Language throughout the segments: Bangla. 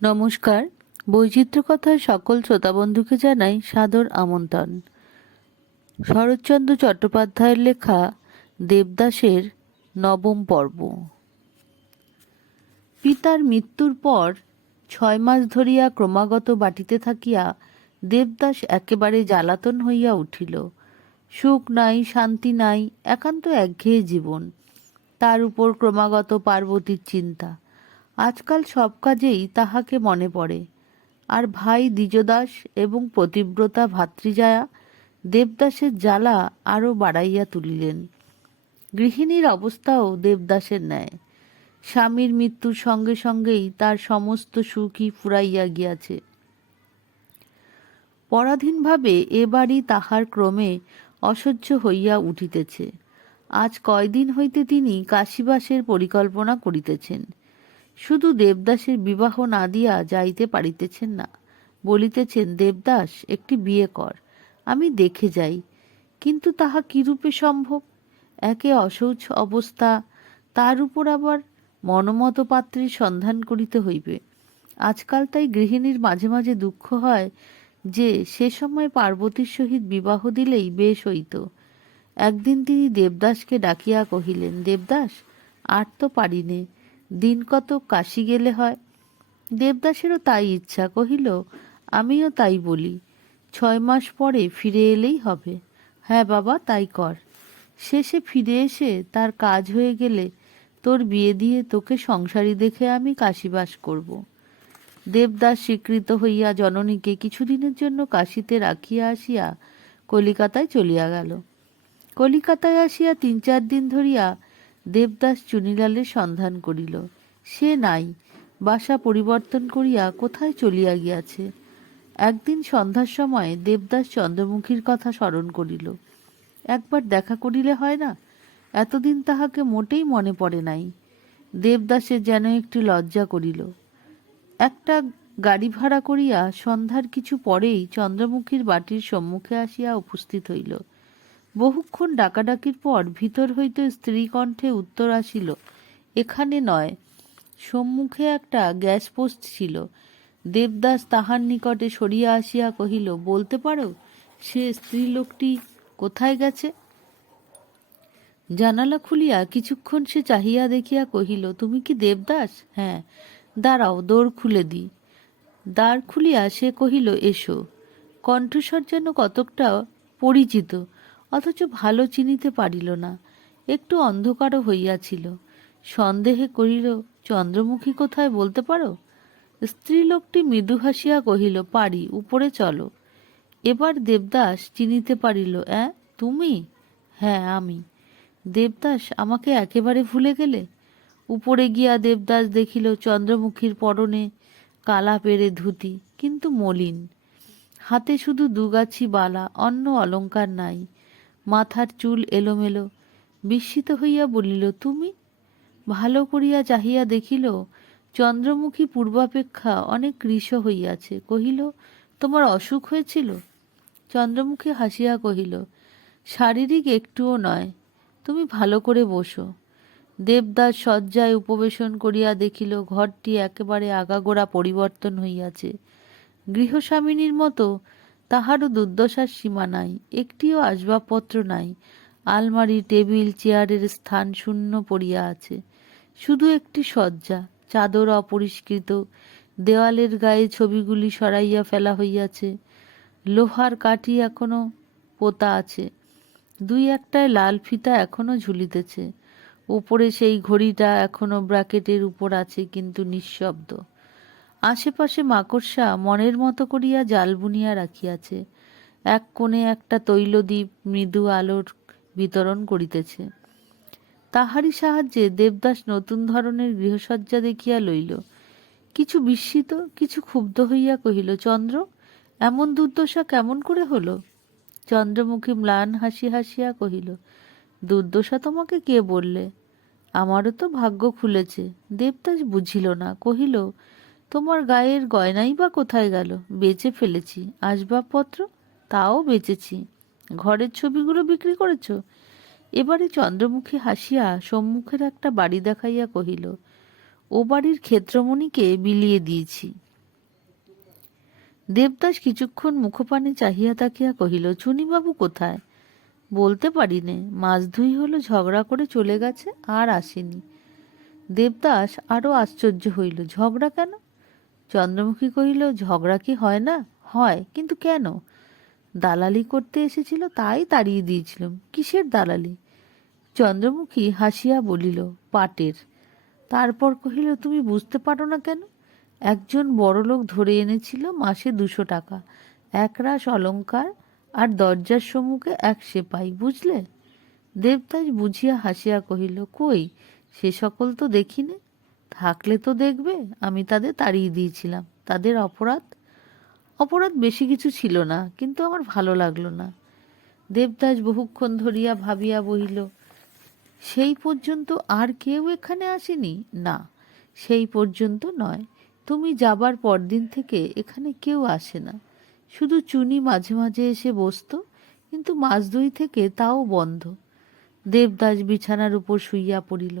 নমস্কার। বৈচিত্র্য কথার সকল শ্রোতা বন্ধুকে জানাই সাদর আমন্ত্রণ। শরৎচন্দ্র চট্টোপাধ্যায়ের লেখা দেবদাসের নবম পর্ব। পিতার মৃত্যুর পর 6 মাস ধরিয়া ক্রমাগত বাটিতে থাকিয়া দেবদাস একেবারে জ্বালাতন হইয়া উঠিল। সুখ নাই, শান্তি নাই, একান্ত একঘেয়ে জীবন। তার উপর ক্রমাগত পার্বতীর চিন্তা। আজকাল সব কাজেই তাহাকে মনে পড়ে। আর ভাই দ্বিজদাস এবং পতিব্রতা ভাতৃজায়া দেবদাসের জ্বালা আরও বাড়াইয়া তুলিলেন। গৃহিণীর অবস্থাও দেবদাসের ন্যায়। স্বামীর মৃত্যুর সঙ্গে সঙ্গেই তার সমস্ত সুখই ফুরাইয়া গিয়াছে। পরাধীনভাবে এ বাড়ি তাহার ক্রমে অসহ্য হইয়া উঠিতেছে। আজ কয়দিন হইতে তিনি কাশীবাসের পরিকল্পনা করিতেছেন। শুধু দেবদাসের বিবাহ না দিয়া যাইতে পারিতেছেন না। বলিতেছেন, দেবদাস, একটি বিয়ে কর, আমি দেখে যাই। কিন্তু তাহা কিরূপে সম্ভব? একে অশৌচ অবস্থা, তার উপর আবার মনমত পাত্রীর সন্ধান করিতে হইবে। আজকাল তাই গৃহিণীর মাঝে মাঝে দুঃখ হয় যে সে সময় পার্বতীর সহিত বিবাহ দিলেই বেশ হইত। একদিন তিনি দেবদাসকে ডাকিয়া কহিলেন, দেবদাস, আর তো পারিনে, দিন কত কাশী গেলে হয়। দেবদাসেরও তাই ইচ্ছা, কহিল, আমিও তাই বলি, 6 মাস পরে ফিরে এলেই হবে। হ্যাঁ বাবা, তাই কর। শেষে ফিরে এসে তার কাজ হয়ে গেলে তোর বিয়ে দিয়ে তোকে সংসারী দেখে আমি কাশীবাস করব। দেবদাস স্বীকৃত হইয়া জননীকে কিছুদিনের জন্য কাশীতে রাখিয়া আসিয়া কলিকাতায় চলিয়া গেল। কলিকাতায় আসিয়া 3-4 দিন ধরিয়া দেবদাস চুনিলালের সন্ধান করিল। সে নাই, বাসা পরিবর্তন করিয়া কোথায় চলিয়া গিয়াছে। একদিন সন্ধ্যার সময় দেবদাস চন্দ্রমুখীর কথা স্মরণ করিল। একবার দেখা করিলে হয় না? এতদিন তাহাকে মোটেই মনে পড়ে নাই। দেবদাসের যেন একটি লজ্জা করিল। একটা গাড়ি ভাড়া করিয়া সন্ধ্যার কিছু পরেই চন্দ্রমুখীর বাটির সম্মুখে আসিয়া উপস্থিত হইল। বহুক্ষণ ডাকাডাকির পর ভিতর হইতে স্ত্রী কণ্ঠে উত্তর আসিল, এখানে নয়। সম্মুখে একটা গ্যাস পোস্ট ছিল। দেবদাস তাহার নিকটে সরিয়া আসিয়া কহিল, বলতে পারো সে স্ত্রীলোকটি কোথায় গেছে? জানালা খুলিয়া কিছুক্ষণ সে চাহিয়া দেখিয়া কহিল, তুমি কি দেবদাস? হ্যাঁ। দাঁড়াও, দৌড় খুলে দিই। দ্বার খুলিয়া সে কহিল, এসো। কণ্ঠস্বর যেন কতকটা পরিচিত, অথচ ভালো চিনিতে পারিল না। একটু অন্ধকারও হইয়াছিল। সন্দেহে কহিল, চন্দ্রমুখী কোথায় বলতে পারো? স্ত্রীলোকটি মৃদু হাসিয়া কহিল, পারি, উপরে চলো। এবার দেবদাস চিনিতে পারিল, তুমি? হ্যাঁ, আমি। দেবদাস, আমাকে একেবারে ভুলে গেলে? উপরে গিয়া দেবদাস দেখিল চন্দ্রমুখীর পরনে কালা পেরে ধুতি, কিন্তু মলিন। হাতে শুধু দুগাছি বালা, অন্য অলঙ্কার নাই। মাথার চুল এলোমেলো। বিস্মিত হইয়া বলিল, তুমি? ভালো করিয়া চাহিয়া দেখিল চন্দ্রমুখী পূর্বাপেক্ষা অনেক কৃশ হইয়াছে। কহিল, তোমার অসুখ হয়েছিল? চন্দ্রমুখী হাসিয়া কহিল, শারীরিক একটুও নয়। তুমি ভালো করে বসো। দেবদাস শয্যায় উপবেশন করিয়া দেখিল ঘরটি একেবারে আগাগোড়া পরিবর্তন হইয়াছে। গৃহস্বামিনীর মতো তাহারও দুর্দশার সীমা নাই। একটিও আসবাবপত্র নাই। আলমারি, টেবিল, চেয়ারের স্থান শূন্য পড়িয়া আছে। শুধু একটি শয্যা, চাদর অপরিষ্কৃত, দেওয়ালের গায়ে ছবিগুলি সরাইয়া ফেলা হইয়াছে। লোহার কাঠি এখনো পোতা আছে। 2-1টায় লাল ফিতা এখনো ঝুলিতেছে। উপরে সেই ঘড়িটা এখনো ব্র্যাকেটের উপর আছে, কিন্তু নিঃশব্দ। আশেপাশে মাকড়সা মনের মতো করিয়া জাল বুনিয়া রাখিয়াছে। এক কোণে একটা তৈলদ্বীপ মৃদু আলোর বিতরণ করিতেছে। তাহারই সাহায্যে দেবদাস নতুন ধরনের গৃহসজ্জা দেখিয়া লইল। কিছু বিস্মিত, কিছু ক্ষুব্ধ হইয়া কহিল, চন্দ্র, এমন দুর্দশা কেমন করে হলো? চন্দ্রমুখী ম্লান হাসি হাসিয়া কহিল, দুর্দশা তোমাকে কে বললে? আমারও তো ভাগ্য খুলেছে। দেবদাস বুঝিল না, কহিল, তোমার গায়ের গয়নাই বা কোথায় গেল? বেচে ফেলেছি। আসবাবপত্র? তাও বেচেছি। ঘরের ছবিগুলো বিক্রি করেছ? এবারে চন্দ্রমুখী হাসিয়া সম্মুখের একটা বাড়ি দেখাইয়া কহিল, ও বাড়ির ক্ষেত্রমণিকে বিলিয়ে দিয়েছি। দেবদাস কিছুক্ষণ মুখপানে চাহিয়া তাকিয়া কহিল, চুনিবাবু কোথায়? বলতে পারি নে, মাস দুই হলো ঝগড়া করে চলে গেছে, আর আসেনি। দেবদাস আরো আশ্চর্য হইল, ঝগড়া কেন? চন্দ্রমুখী কহিল, ঝগড়া কি হয় না? হয়, কিন্তু কেন? দালালি করতে এসেছিল, তাই তাড়িয়ে দিয়েছিলাম। কিসের দালালি? চন্দ্রমুখী হাসিয়া বলিল, পাটের। তারপর কহিল, তুমি বুঝতে পারো না কেন? একজন বড়লোক ধরে এনেছিল মাসে 200 টাকা, একরাশ অলংকার, আর দরজার সম্মুখে এক সেপাই, বুঝলে? দেবদাস বুঝিয়া হাসিয়া কহিল, কই, সে সকল তো দেখিনি। থাকলে তো দেখবে, আমি তাদের তাড়িয়ে দিয়েছিলাম। তাদের অপরাধ? অপরাধ বেশি কিছু ছিল না, কিন্তু আমার ভালো লাগলো না। দেবদাস বহুক্ষণ ধরিয়া ভাবিয়া বহিল, সেই পর্যন্ত আর কেউ এখানে আসেনি? না, সেই পর্যন্ত নয়, তুমি যাবার পরদিন থেকে এখানে কেউ আসে না। শুধু চুনি মাঝে মাঝে এসে বসতো, কিন্তু মাস দুই থেকে তাও বন্ধ। দেবদাস বিছানার উপর শুইয়া পড়িল।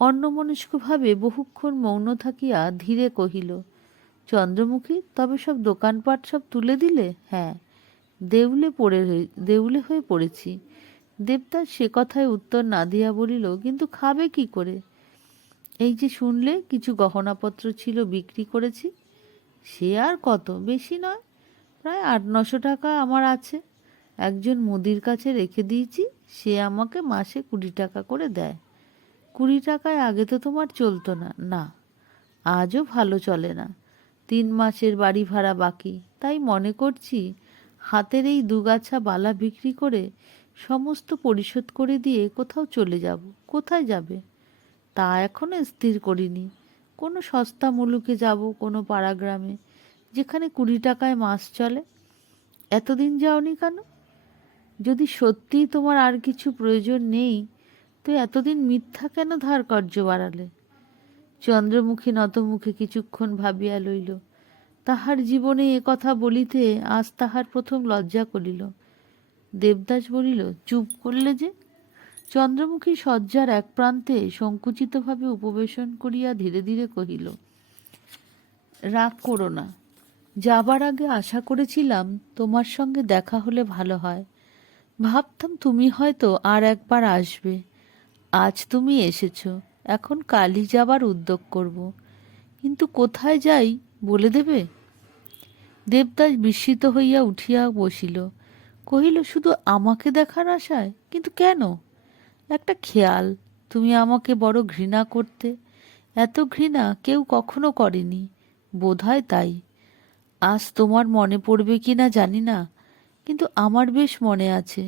অন্যমনস্কভাবে বহুক্ষণ মৌন থাকিয়া ধীরে কহিল, চন্দ্রমুখী, তবে সব দোকানপাট সব তুলে দিলে? হ্যাঁ, দেউলে হয়ে পড়েছি। দেবদাস সে কথায় উত্তর না দিয়া বলিল, কিন্তু খাবে কি করে? এই যে শুনলে কিছু গহনাপত্র ছিল, বিক্রি করেছি। সে আর কত, বেশি নয়, প্রায় 800-900 টাকা আমার আছে। একজন মুদির কাছে রেখে দিয়েছি, সে আমাকে মাসে 20 টাকা করে দেয়। 20 টাকায় আগে তো তোমার চলতো না। না, আজও ভালো চলে না। 3 মাসের বাড়ি ভাড়া বাকি, তাই মনে করছি হাতের এই দুগাছা বালা বিক্রি করে সমস্ত পরিশোধ করে দিয়ে কোথাও চলে যাব। কোথায় যাবে তা এখনো স্থির করিনি। কোনো সস্তা মুলুকে যাব, কোনো পাড়া গ্রামে, যেখানে 20 টাকায় মাস চলে। এতদিন যাওনি কেন? যদি সত্যিই তোমার আর কিছু প্রয়োজন নেই, তো এতদিন মিথ্যা কেন ধার কর্য বাড়ালে? চন্দ্রমুখী নতমুখে কিছুক্ষণ ভাবিয়া লইল। তাহার জীবনে এ কথা বলিতে আজ তাহার প্রথম লজ্জা করিল। দেবদাস বলিল, চুপ করলে যে? চন্দ্রমুখী শয্যার এক প্রান্তে সংকুচিতভাবে উপবেশন করিয়া ধীরে ধীরে কহিল, রাগ করো না। যাবার আগে আশা করেছিলাম তোমার সঙ্গে দেখা হলে ভালো হয়। ভাবতাম তুমি হয়তো আর একবার আসবে। আজ তুমি এসেছো, এখন কালই যাবার উদ্যোগ করব। কিন্তু কোথায় যাই বলে দেবে? দেবদাস বিস্মিত হইয়া উঠিয়া বসিল। কহিল, শুধু আমাকে দেখার আশায়? কিন্তু কেন? একটা খেয়াল, তুমি আমাকে বড় ঘৃণা করতে। এত ঘৃণা কেউ কখনো করেনি, বোধহয় তাই। আজ তোমার মনে পড়বে কি না জানি না, কিন্তু আমার বেশ মনে আছে।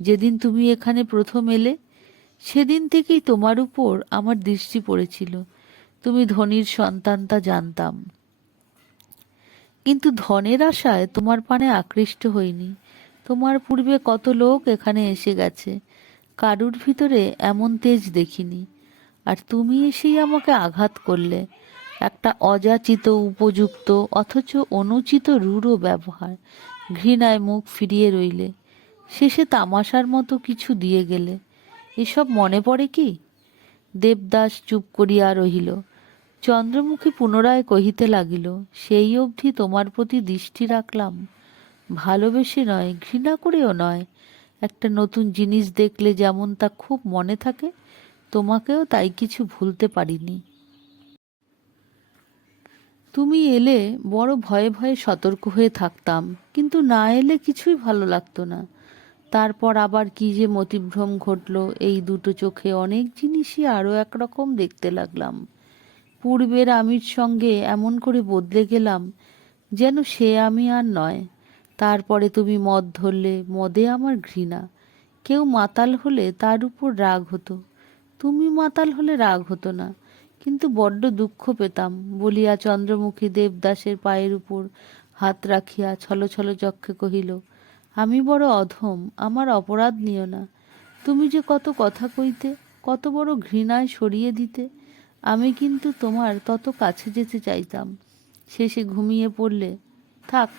যেদিন তুমি এখানে প্রথম এলে, সেদিন থেকেই তোমার উপর আমার দৃষ্টি পড়েছিল। তুমি ধনীর সন্তান তা জানতাম, কিন্তু ধনের আশায় তোমার পানে আকৃষ্ট হইনি। তোমার পূর্বে কত লোক এখানে এসে গেছে, কারুর ভিতরে এমন তেজ দেখিনি। আর তুমি এসেই আমাকে আঘাত করলে। একটা অযাচিত, উপযুক্ত অথচ অনুচিত রূঢ় ব্যবহার। ঘৃণায় মুখ ফিরিয়ে রইলে। শেষে তামাশার মতো কিছু দিয়ে গেলে। এসব মনে পড়ে কি? দেবদাস চুপ করিয়া রহিল। চন্দ্রমুখী পুনরায় কহিতে লাগিল, সেই অবধি তোমার প্রতি দৃষ্টি রাখলাম, ভালোবেসে নয়, ঘৃণা করেও নয়। একটা নতুন জিনিস দেখলে যেমন তা খুব মনে থাকে, তোমাকেও তাই কিছু ভুলতে পারিনি। তুমি এলে বড় ভয়ে ভয়ে সতর্ক হয়ে থাকতাম, কিন্তু না এলে কিছুই ভালো লাগতো না। তারপর আবার কি যে মতিভ্রম ঘটল, এই দুটো চোখে অনেক জিনিসই আরও একরকম দেখতে লাগলাম। পূর্বের আমির সঙ্গে এমন করে বদলে গেলাম যেন সে আমি আর নয়। তারপরে তুমি মদ ধরলে, মদে আমার ঘৃণা। কেউ মাতাল হলে তার উপর রাগ হতো, তুমি মাতাল হলে রাগ হতো না, কিন্তু বড্ড দুঃখ পেতাম বলিয়া চন্দ্রমুখী দেবদাসের পায়ের উপর হাত রাখিয়া ছলছল চক্ষে কহিল, আমি বড় অধম, আমার অপরাধ নিও না। তুমি যে কত কথা কইতে, কত বড় ঘৃণায় সরিয়ে দিতে, আমি কিন্তু তোমার তত কাছে যেতে চাইতাম। শেষে ঘুমিয়ে পড়লে। থাক,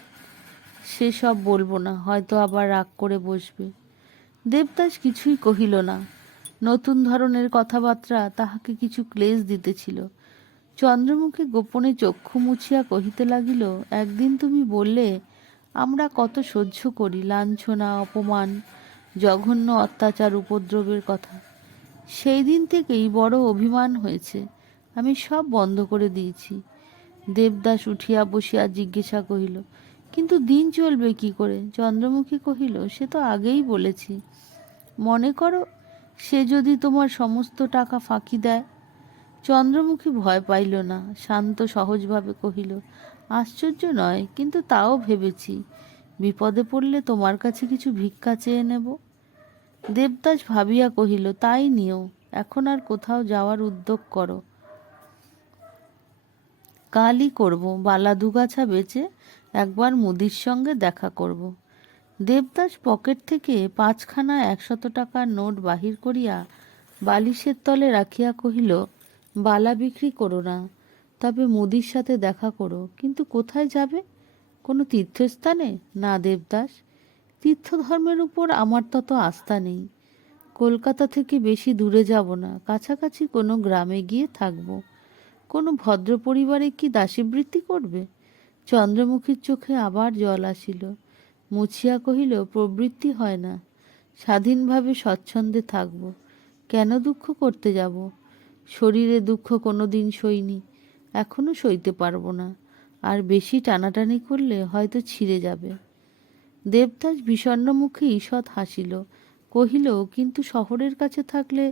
সে সব বলবো না, হয়তো আবার রাগ করে বসবে। দেবদাস কিছুই কহিল না। নতুন ধরনের কথাবার্তা তাহাকে কিছু ক্লেশ দিতেছিল। চন্দ্রমুখী গোপনে চক্ষু মুছিয়া কহিতে লাগিল, একদিন তুমি বললে আমরা কত সহ্য করি লাঞ্ছনা, অপমান, জঘন্য অত্যাচার, উপদ্রবের কথা। সেই দিন থেকেই বড় অভিমান হয়েছে, আমি সব বন্ধ করে দিয়েছি। দেবদাস উঠিয়া বসিয়া জিজ্ঞাসা কহিল, কিন্তু দিন চলবে কি করে? চন্দ্রমুখী কহিল, সে তো আগেই বলেছি। মনে করো সে যদি তোমার সমস্ত টাকা ফাঁকি দেয়। চন্দ্রমুখী ভয় পাইল না, শান্ত সহজভাবে কহিল, আশ্চর্য নয়, কিন্তু তাও ভেবেছি বিপদে পড়লে তোমার কাছে কিছু ভিক্ষা চেয়ে নেব। দেবদাস ভাবিয়া কহিল, তাই নিও, এখন আর কোথাও যাওয়ার উদ্যোগ করো। কালই করব, বালা দুগাছা বেচে একবার মুদির সঙ্গে দেখা করব। দেবদাস পকেট থেকে 5খানা 100 টাকার নোট বাহির করিয়া বালিশের তলে রাখিয়া কহিল, বালা বিক্রি করো না, তবে মুদির সাথে দেখা করো। কিন্তু কোথায় যাবে? কোনো তীর্থস্থানে? না দেবদাস, তীর্থধর্মের উপর আমার তত আস্থা নেই। কলকাতা থেকে বেশি দূরে যাব না, কাছাকাছি কোনো গ্রামে গিয়ে থাকব। কোনো ভদ্র পরিবারে কি দাসীবৃত্তি করবে? চন্দ্রমুখীর চোখে আবার জল আসিল। মুছিয়া কহিল, প্রবৃত্তি হয় না, স্বাধীনভাবে স্বচ্ছন্দে থাকব। কেন দুঃখ করতে যাব? শরীরে দুঃখ কোনো দিন সইনি, এখনো সইতে পারবো না, আর বেশি টানাটানি করলে হয়তো ছিঁড়ে যাবে। দেবদাস বিষণ্ণ মুখে ঈষৎ হাসিল, কহিল, কিন্তু শহরের কাছে থাকলে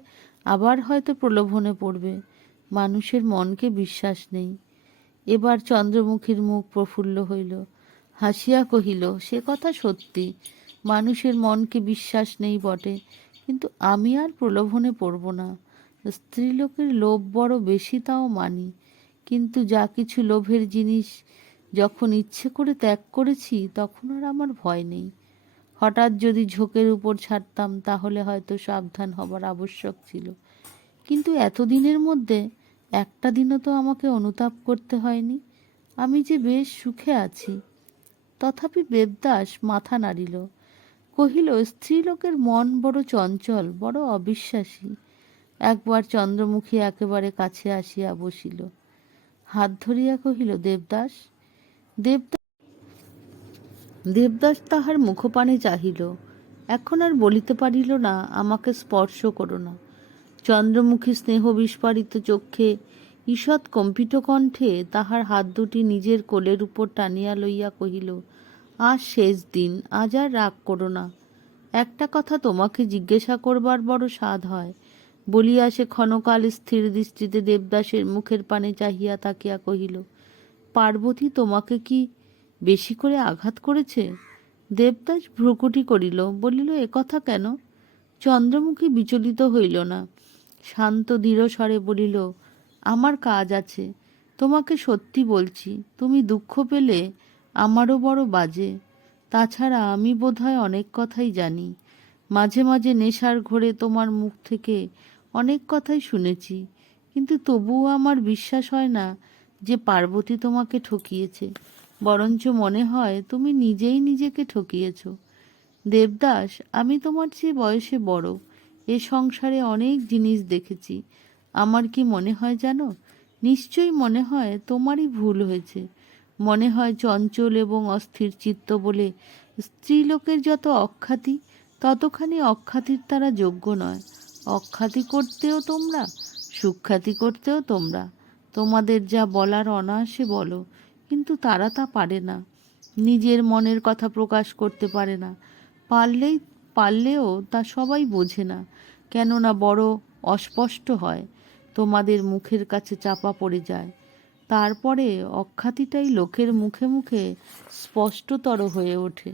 আবার হয়তো প্রলোভনে পড়বে। মানুষের মনকে বিশ্বাস নেই। এবার চন্দ্রমুখীর মুখ প্রফুল্ল হইল, হাসিয়া কহিল, সে কথা সত্যি, মানুষের মনকে বিশ্বাস নেই বটে, কিন্তু আমি আর প্রলোভনে পড়ব না। স্ত্রীলোকের লোভ বড় বেশি, তাও মানি, কিন্তু যা কিছু লোভের জিনিস যখন ইচ্ছে করে ত্যাগ করেছি, তখন আর আমার ভয় নেই। হঠাৎ যদি ঝোঁকের উপর ছাড়তাম, তাহলে হয়তো সাবধান হবার আবশ্যক ছিল, কিন্তু এতদিনের মধ্যে একটা দিনও তো আমাকে অনুতাপ করতে হয়নি। আমি যে বেশ সুখে আছি। তথাপি দেবদাস মাথা নাড়িল, কহিল, স্ত্রীলোকের মন বড় চঞ্চল, বড় অবিশ্বাসী। একবার চন্দ্রমুখী একেবারে কাছে আসিয়া বসিল, হাত ধরিয়া কহিল, দেবদাস। দেবদাস তাহার মুখপানে চাহিল, এখন আর বলিতে পারিল না, আমাকে স্পর্শ করো না। চন্দ্রমুখী স্নেহ বিস্ফারিত চক্ষে, ঈষৎ কম্পিত কণ্ঠে তাহার হাত দুটি নিজের কোলের উপর টানিয়া লইয়া কহিল, আজ শেষ দিন, আজ আর রাগ করো না। একটা কথা তোমাকে জিজ্ঞাসা করবার বড় সাধ হয়। বলিয়া সে ক্ষণকাল স্থির দৃষ্টিতে দেবদাসের মুখের পানে চাহিয়া তাকিয়া কহিল, পার্বতী তোমাকে কি বেশি করে আঘাত করেছে? দেবদাস ভ্রুকুটি করিল, বলিল, একথা কেন? চন্দ্রমুখী বিচলিত হইল না, শান্ত দৃঢ় স্বরে বলিল, আমার কাজ আছে, তোমাকে সত্যি বলছি, তুমি দুঃখ পেলে আমারও বড় বাজে। তাছাড়া আমি বোধহয় অনেক কথাই জানি, মাঝে মাঝে নেশার ঘোরে তোমার মুখ থেকে অনেক কথাই শুনেছি, কিন্তু তবুও আমার বিশ্বাস হয় না যে পার্বতী তোমাকে ঠকিয়েছে, বরঞ্চ মনে হয় তুমি নিজেই নিজেকে ঠকিয়েছ। দেবদাস, আমি তোমার চেয়ে বয়সে বড়, এ সংসারে অনেক জিনিস দেখেছি। আমার কি মনে হয় জানো? নিশ্চয়ই মনে হয় তোমারই ভুল হয়েছে। মনে হয় চঞ্চল এবং অস্থির চিত্ত বলে স্ত্রীলোকের যত অখ্যাতি, ততখানি অখ্যাতির তারা যোগ্য নয়। অখ্যাতি করতেও তোমরা, সুখ্যাতি করতেও তোমরা। তোমাদের যা বলার অনায়াসে বলো, কিন্তু তারা তা পারে না, নিজের মনের কথা প্রকাশ করতে পারে না। পারলেও তা সবাই বোঝে না, কেননা বড় অস্পষ্ট হয়, তোমাদের মুখের কাছে চাপা পড়ে যায়। তারপরে অখ্যাতিটাই লোকের মুখে মুখে স্পষ্টতর হয়ে ওঠে।